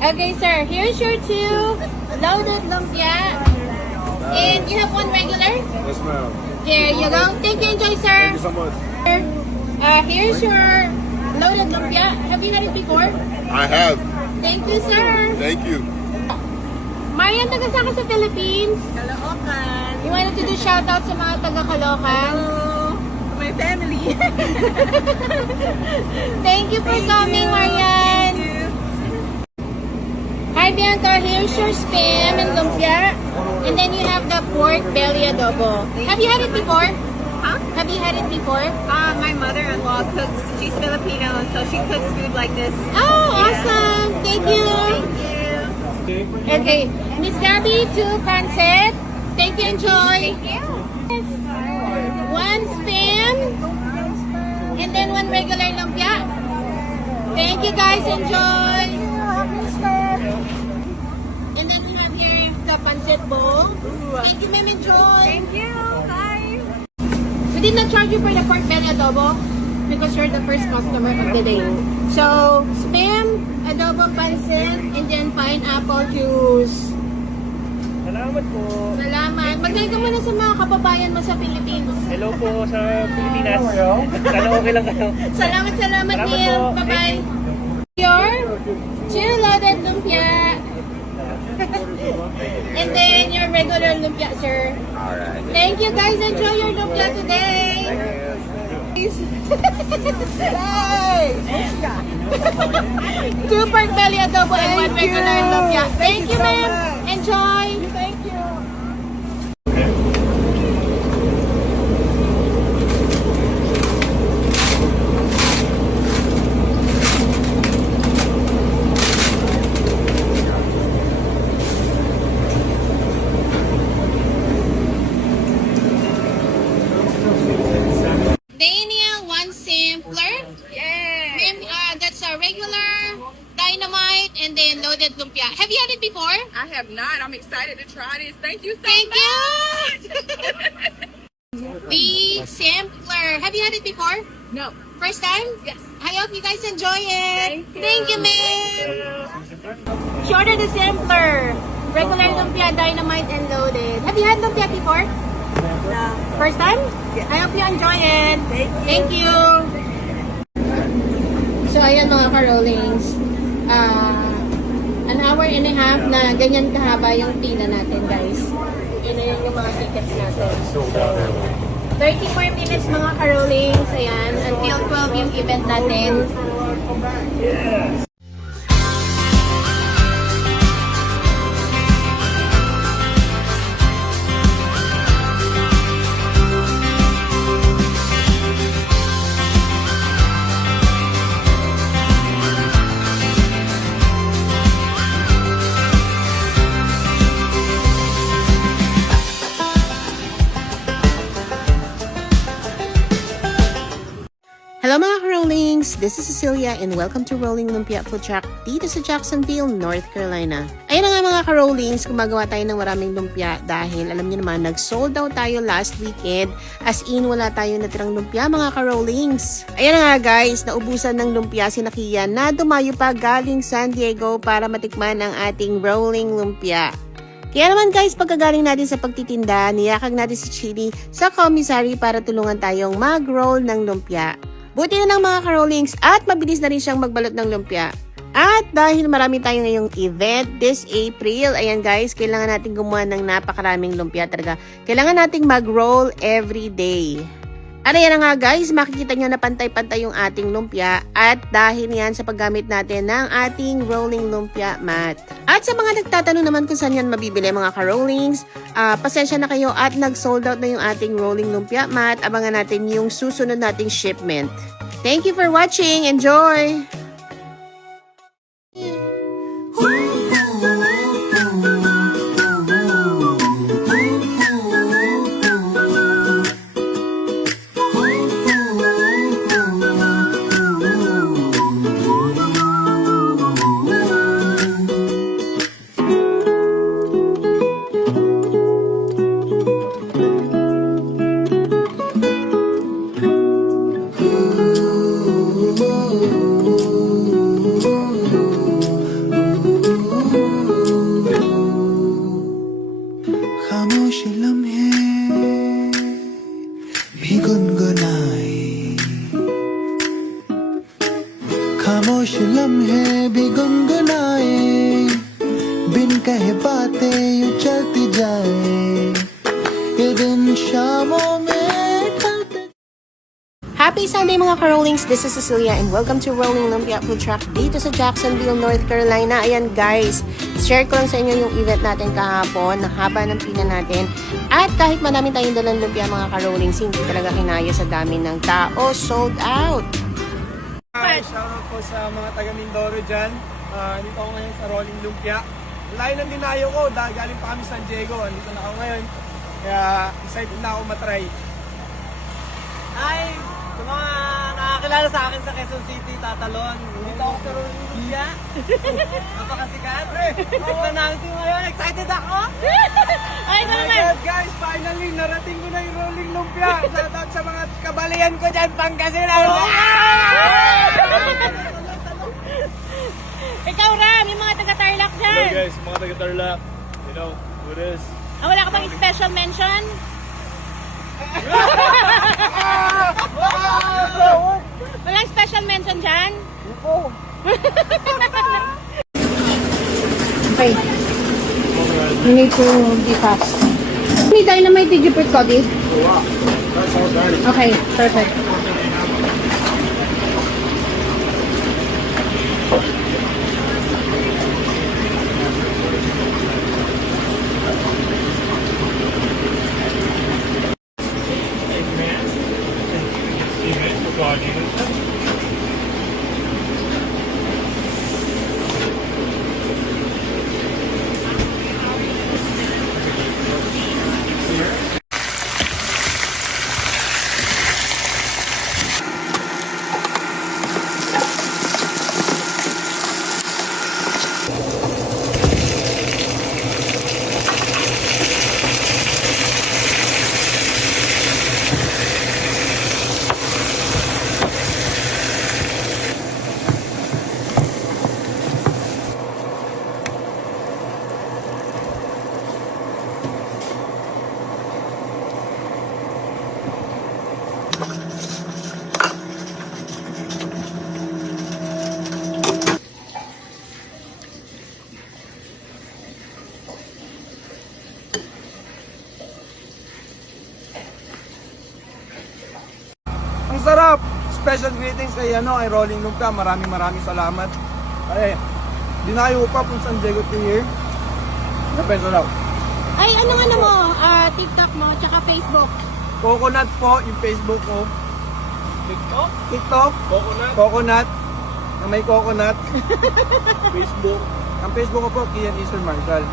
Okay, sir. Here's your 2 loaded lumpia. And you have 1 regular? Yes, ma'am. Here you go. Thank you, enjoy, sir. Thank you so much. Here's your loaded lumpia. Have you had it before? I have. Thank you, sir. Thank you. Marian, taga saan ka sa Philippines? Caloocan. You wanted to do shoutout sa mga taga Caloocan? Hello. My family. Thank you for coming, Marian. Thank you. Hi, Bianca. Here's your spam and lumpia. And then you have the pork belly adobo. Have you had it before? Huh? Have you had it before? My mother-in-law cooks. She's Filipino, so she cooks food like this. Oh, awesome. Thank you. Thank you. Okay. Miss Gabby, 2 pancit. Thank you, enjoy. Thank you. 1 spam. And then 1 regular lumpia. Thank you, guys. Enjoy. And then we have here the pancit bowl. Thank you, ma'am. Enjoy. Thank you. Bye. We did not charge you for the pork belly adobo because you're the first customer of the day. So, spam, adobo pancit, and then pineapple juice. Salamat po. Salamat. Magdali ka muna sa mga kababayan mo sa Philippines. Hello po sa Pilipinas. Sana okay lang kayo. Salamat, Salamat Neil. po. Bye-bye. Your 2 loaded lumpia. And then your regular lumpia, sir. Alright. Thank you, guys. Enjoy your lumpia today. Yay! 2 pork belly adobo and 1 regular lumpia. Thank you, ma'am. Enjoy. Thank you. Daniel, 1 sampler. Yeah. Ma'am, that's a regular, dynamite, and then loaded lumpia. Have you had it before? I have not. I'm excited to try this. Thank you so Thank much. you. The sampler. Have you had it before? No. First time? Yes. I hope you guys enjoy it. Thank you. ma'am. She ordered the sampler. Regular lumpia, dynamite, and loaded. Have you had lumpia before? No. First time? Yes. I hope you enjoy it. Thank Thank you. you. So, ayan mga ka-rollings. An hour and a half na ganyan kahaba yung pila natin, guys. Yun na yung mga tickets natin. So, 30 more minutes mga ka-rollings. Ayan, until 12 yung event natin. Hello mga ka-rollings! This is Cecilia and welcome to Rolling Lumpia Food Truck dito sa Jacksonville, North Carolina. Ayun na nga mga ka-rollings, gumagawa tayo ng maraming lumpia dahil alam niyo naman, nag-sold out tayo last weekend. As in, wala tayo natirang lumpia mga ka-rollings. Ayun na nga guys, naubusan ng lumpia si Nakia na dumayo pa galing San Diego para matikman ang ating rolling lumpia. Kaya naman guys, pagkagaling natin sa pagtitinda, niyakag natin si Chili sa commissary para tulungan tayong mag-roll ng lumpia. Buti na lang mga ka-rollings at mabilis na rin siyang magbalot ng lumpia. At dahil marami tayo ngayong event this April, ayan guys, kailangan natin gumawa ng napakaraming lumpia talaga. Kailangan nating mag-roll every day. At ayan na nga guys, makikita nyo na pantay-pantay yung ating lumpia at dahil yan sa paggamit natin ng ating rolling lumpia mat. At sa mga nagtatanong naman kung saan yan mabibili mga ka-rollings, pasensya na kayo at nag-sold out na yung ating rolling lumpia mat. Abangan natin yung susunod nating shipment. Thank you for watching. Enjoy! Ooh. Happy Sunday mga ka-rollings! This is Cecilia and welcome to Rolling Lumpia Food Truck dito sa Jacksonville, North Carolina. Ayan guys, share ko lang sa inyo yung event natin kahapon, ng haba ng pina natin. At kahit madami tayong dalang lumpia mga ka-rollings, hindi talaga kinaya sa dami ng tao. Sold out! Hi, shoutout po sa mga taga Mindoro dyan. Dito ako ngayon sa Rolling Lumpia. Layo ng dinayo ko dahil galing pa kami San Diego. Andito na ako ngayon. Kaya excited na ako matry. Hi! Sa mga nakakilala sa akin sa Quezon City, Tatalon. Dito ako sa Rolling Lumpia. Napakasikat. Tikman namin ito ngayon. Excited ako! Ay, Oh my God guys, finally narating ko na yung Rolling Lumpia. Shoutout sa mga kabalian ko dyan, Pangasinan. Ikaw, Ram, yung mga taga-Tarlac Hello dyan. guys, mga taga Tarlac. You know, do this. Wala ka bang special mention? Walang special mention dyan? Okay. You need to be fast. May dynamite, did you put Cody? Okay, perfect. Ang sarap! Special greetings kay kay Rolling Lumpia. Maraming salamat. Ay, dinayo pa kung San Diego to here. Napay sarap. Ay, ano mo? TikTok mo, tsaka Facebook. Coconut po yung Facebook ko. TikTok? Coconut. Na may coconut. Facebook. Ang Facebook ko po, Kian Eastern Marshall.